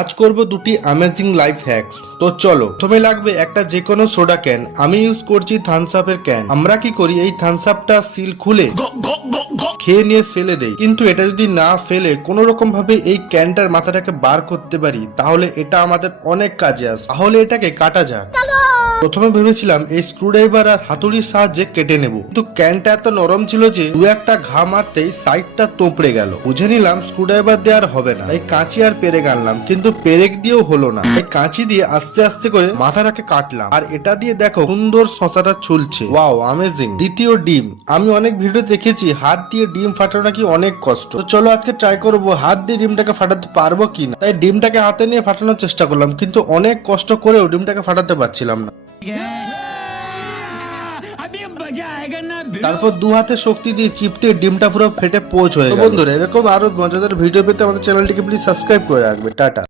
আজ করব দুটি অ্যামেজিং লাইফ হ্যাকস। তো চলো, প্রথমে লাগবে একটা যে কোনো সোডা ক্যান। আমি ইউজ করছি থামস আপের ক্যান। আমরা কি করি, এই থামস আপটা সিল খুলে খেয়ে নিয়ে ফেলে দেই, কিন্তু এটা যদি না ফেলে কোনো রকম ভাবে এই ক্যানটার মাথাটাকে বার করতে পারি, তাহলে এটা আমাদের অনেক কাজে আসে। তাহলে এটাকে কাটা যাক। প্রথমে ভেবেছিলাম এই স্ক্রুড্রাইভার আর হাতুড়ির সাহায্যে কেটে নেব, কিন্তু ক্যানটা এত নরম ছিল যে দু একটা ঘা মারতেই সাইডটা তোপড়ে গেল। বুঝে নিলাম স্ক্রুড্রাইভার দিয়ে আর হবে না, তাই কাঁচি আর পেরেক আনলাম, কিন্তু পেরেক দিয়েও হলো না। এই কাঁচি দিয়ে আস্তে আস্তে করে মাথাটাকে কাটলাম, আর এটা দিয়ে দেখো সুন্দর শশাটা ছুলছে। Wow, amazing. দ্বিতীয় ডিম। আমি অনেক ভিডিও দেখেছি হাত দিয়ে ডিম ফাটানো নাকি অনেক কষ্ট। তো চলো আজকে ট্রাই করবো হাত দিয়ে ডিমটাকে ফাটাতে পারবো কিনা। তাই ডিমটাকে হাতে নিয়ে ফাটানোর চেষ্টা করলাম, কিন্তু অনেক কষ্ট করেও ডিমটাকে ফাটাতে পারছিলাম না। তারপর দু হাতে শক্তি দিয়ে চিপতে ডিমটা পুরো ফেটে পোচ হয়ে গেল। বন্ধুরা, এরকম আরো মজাদার ভিডিও পেতে আমাদের চ্যানেলটিকে প্লিজ সাবস্ক্রাইব করে রাখবে। টাটা।